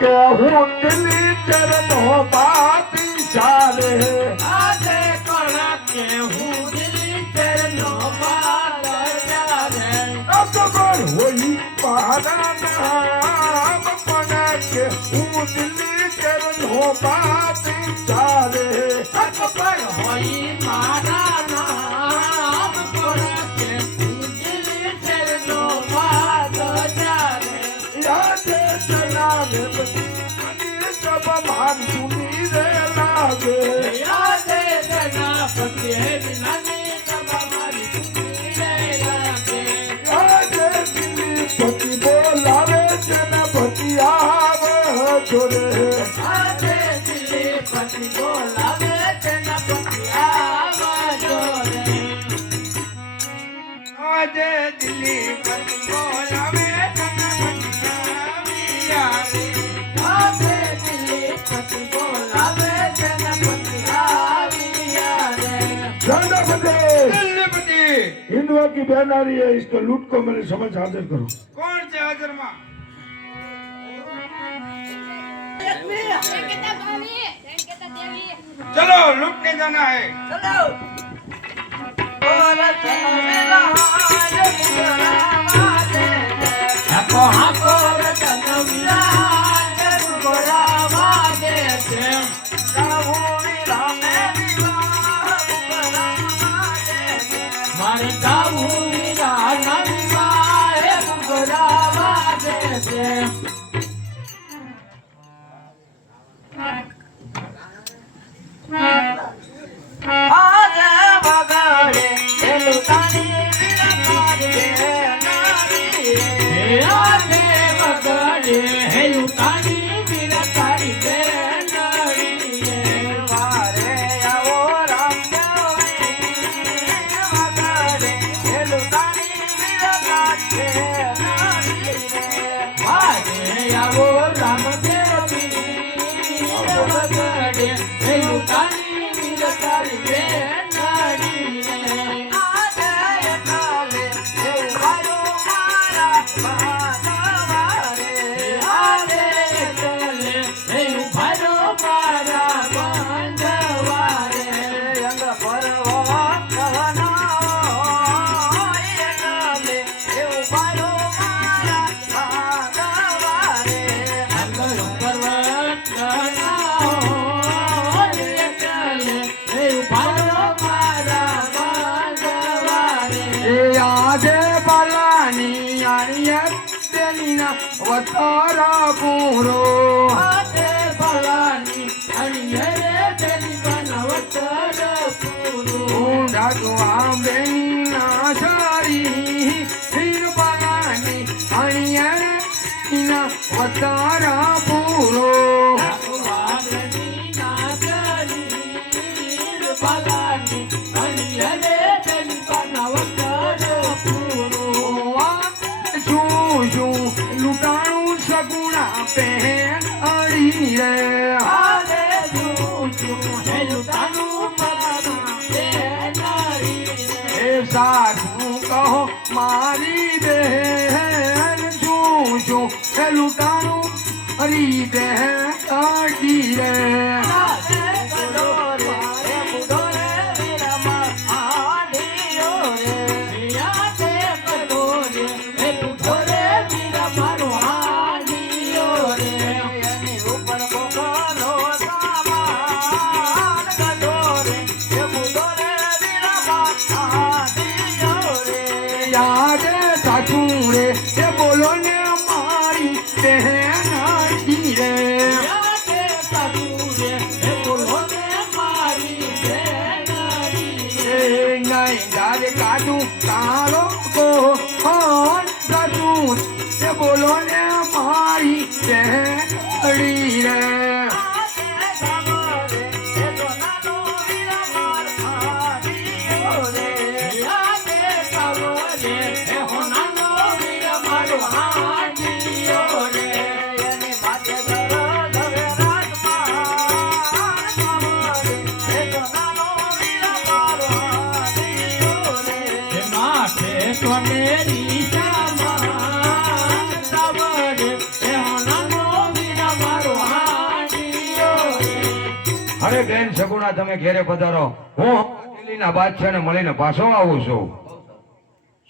કે હું દિલ્હી ચરણો બાતી ચાલે આજે કોણ કે હું દિલ્હી ચરણો બાતી ચાલે અકબર હોઈ મારા નામ પણ કે હું દિલ્હી ચરણો બાતી ચાલે અકબર હોઈ મારા નામ પણ કે હું દિલ્હી ચરણો બાતી ચાલે યાદે ચલાવે અને સબ માર સુની રે લાગે યાદે જના પતિએ નાની સબ મારી સુની રે લાગે યાદે દિલ્હી પતિ બોલાવે જનપતિ આવે જોડે આજે દિલ્હી પતિ બોલાવે જનપતિ આવા જોડે આજે દિલ્હી પતિ બોલાવે જનપતિ આવે આજે દિલ્હી પતિ બોલાવે જનપતિ આવિયા રે जनापति दिल्लीपति हिंदुओं की बहनारी है इसको लूट को मेरे समझ हाजिर करो कौन से हाजिर मां चलो लुटने जाना है હાકો હાકો રતન વિરાજ બોલાવા દે છે મારે ગાવું વીરા નવી મારે બોલાવા દે છે આજે વગાડે એલું તારી વીરા મારી નારી આજે વગાડે એલું તારી વીરા તારી બેનડી વારે આવો રામ વગાડે એલું તારી વીરા તારી બેનડી વારે આવો રામ દેવની વગાડે એલું તારી વીરા તારી બેનડી આજે કાલે એવું મારો મારા બાંધવારે આજે કાલે એવું મારો મારા બાંધવારે અંગ પરવો કવનો કાલે એવું મારો મારા બાંધવારે અંગ પરવો કવનો કાલે એવું મારો મારા બાંધવારે આજે બાલાની આણિયા વતારા પૂરો આજે ભવાની અણિયરે તેની બનાવતર પૂરું ઊંડા તો આંબેની નાશારી હીર બાલાની આણિયા વતારા પૂરો ભગવાનની નાચરી ભવાની અણિયરે તેની બનાવતર પૂરું શું શું લૂંટાણું સગુણા પહેન અડી રે આજે જૂઠું હેલું તાનું પગમાં બેનારી એ સાધુ કહો મારી બહેન શું શું એ લૂંટાણું હરી બહેન અડી રે આજે કડોરે મુડોરે વિરમા આડીઓ રે આજે કડોરે મુડોરે વિરમાનો આડીઓ રે એની ઉપર બોગલો સામાન કડોરે મુડોરે વિરમા આડીઓ રે યાદ સાચું રે એ બોલો ને મારી બહેન અડી રે આજે કડોરે બોલોને મારી બેનારી એ નહીં ગારે કાઢું કાળો કો હોન સાચું એ બોલો ને મારી બહેન અડી રે આજે સામરે એ તો નાનો વિરમાર આડીઓ રે આજે સામરે એ હો નાનો વિરમાર આડીઓ રે એની માથે ધરો ધરે રાજમાં સામરે એ તો નાનો વિરમાર આડીઓ રે માથે કોનેરી સામા સામરે એ હો નાનો વિરમાર એ બેન સગુણા તમે ઘેરે પધારો. હું દિલ્હીના બાદશાહને મળીને પાછો આવું છું.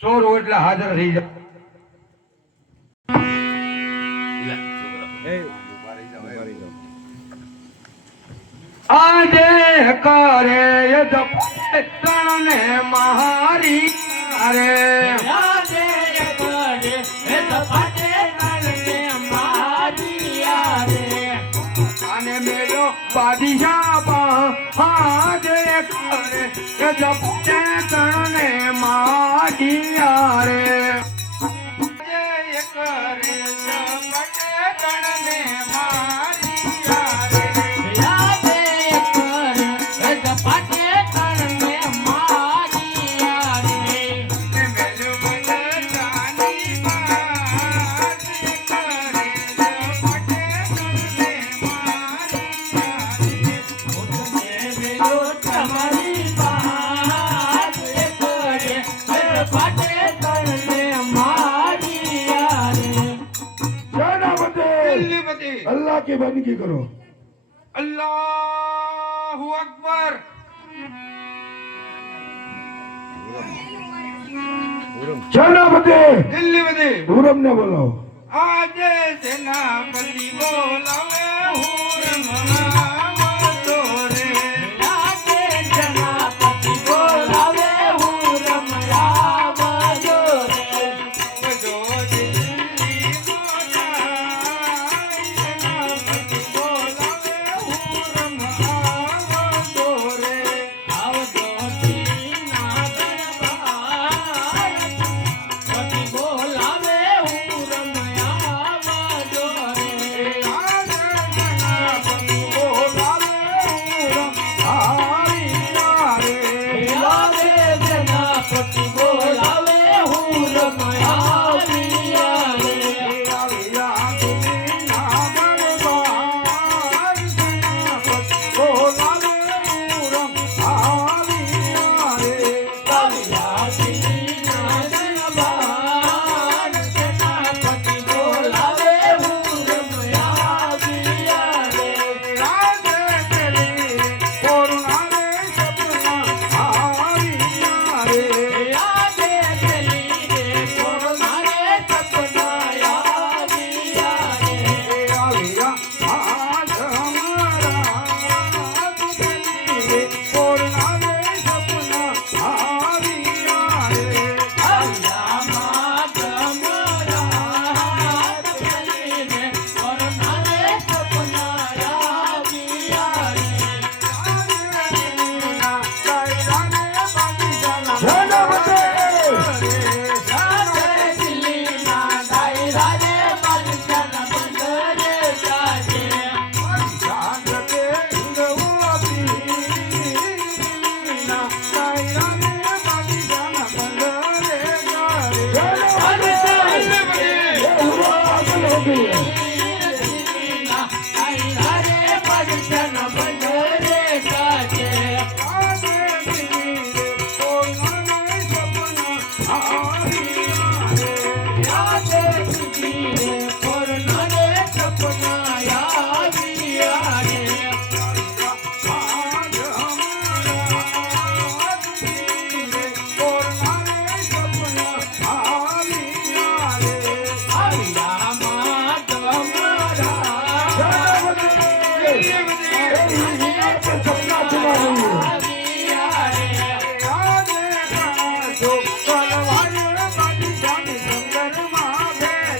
100 એટલે હાજર રહી જાય. આજે કરે તણને મારી અરે આજે કરે તપાટે તણને મારી રે અને મેલો બાદશાહ આજે કરે જપતે તણને મારી રે કરે જપતે તણને મારી अल्लाह की बंदगी करो. अल्लाहु अकबर. सेनापति दिल्लीपति हुरम ने बोलाओ. आज सेनापति बोलावे हुरम आवतो रे. આજે સેનાપતિ બોલાવે હુરમ આવજો રે जो दिल्ली सेनापति बोलावे हुरम आवतो रे. આવજો દીના દરબાર પતિ બોલાવે હુરમ આવજો રે आज सेनापति बोलावे हुरम आविया रे. આવે સેનાપતિ બોલાવે હુરમ આવ્યા રે આવ્યા દીના દરબાર સેનાપતિ બોલાવે હુરમ આવ્યા રે આજે ચલી રે કોનારે સપના આવ્યા રે આવ્યા માં ગમરા ચલી રે કોનારે સપના આવ્યા રે રાધે દિલ્હીના દાયરા રે બાદશાહ બંદરે જાજે દિલ્હીના દાયરા રે બાદશાહ બંદરે જાજે રાધે દિલ્હી રે કોનારે સપના આવ્યા રે આવ્યા માં ગમરા આવ્યા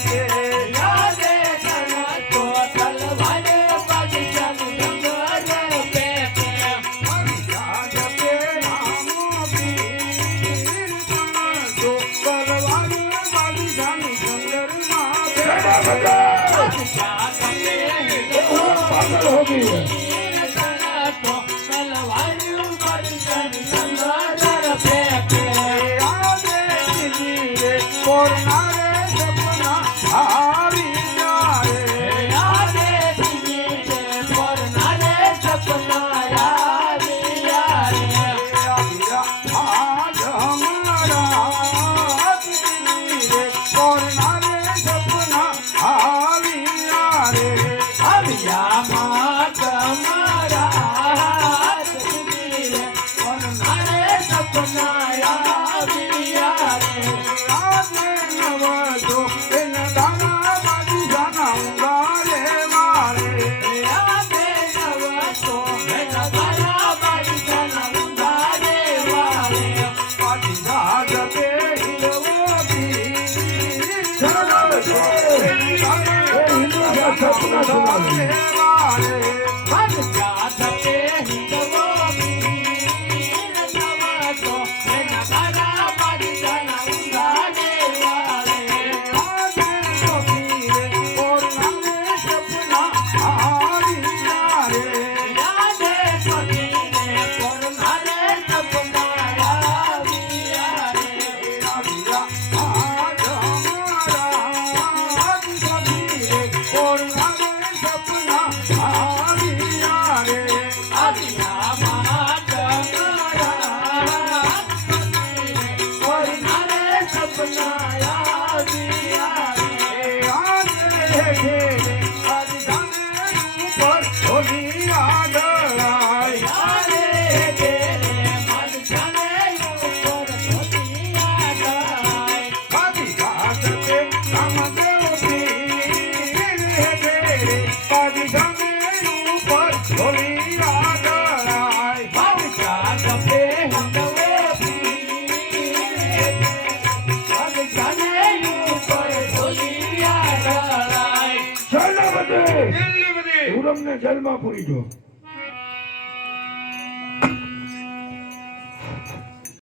રે રાધે તના તો તલવાર બાદશાહ બંદરે પેપે બાદશાહ કપે पागल हो गई है. તના તો તલવાર બાદશાહ બંદરે પેપે રાધે દિલ્હી રે કોનારે સપના આવ્યા રે આવ્યા માં હિન્દુના સપના સુનાવે દિલ્હી બધી ઉરમને જેલમાં પૂરી જો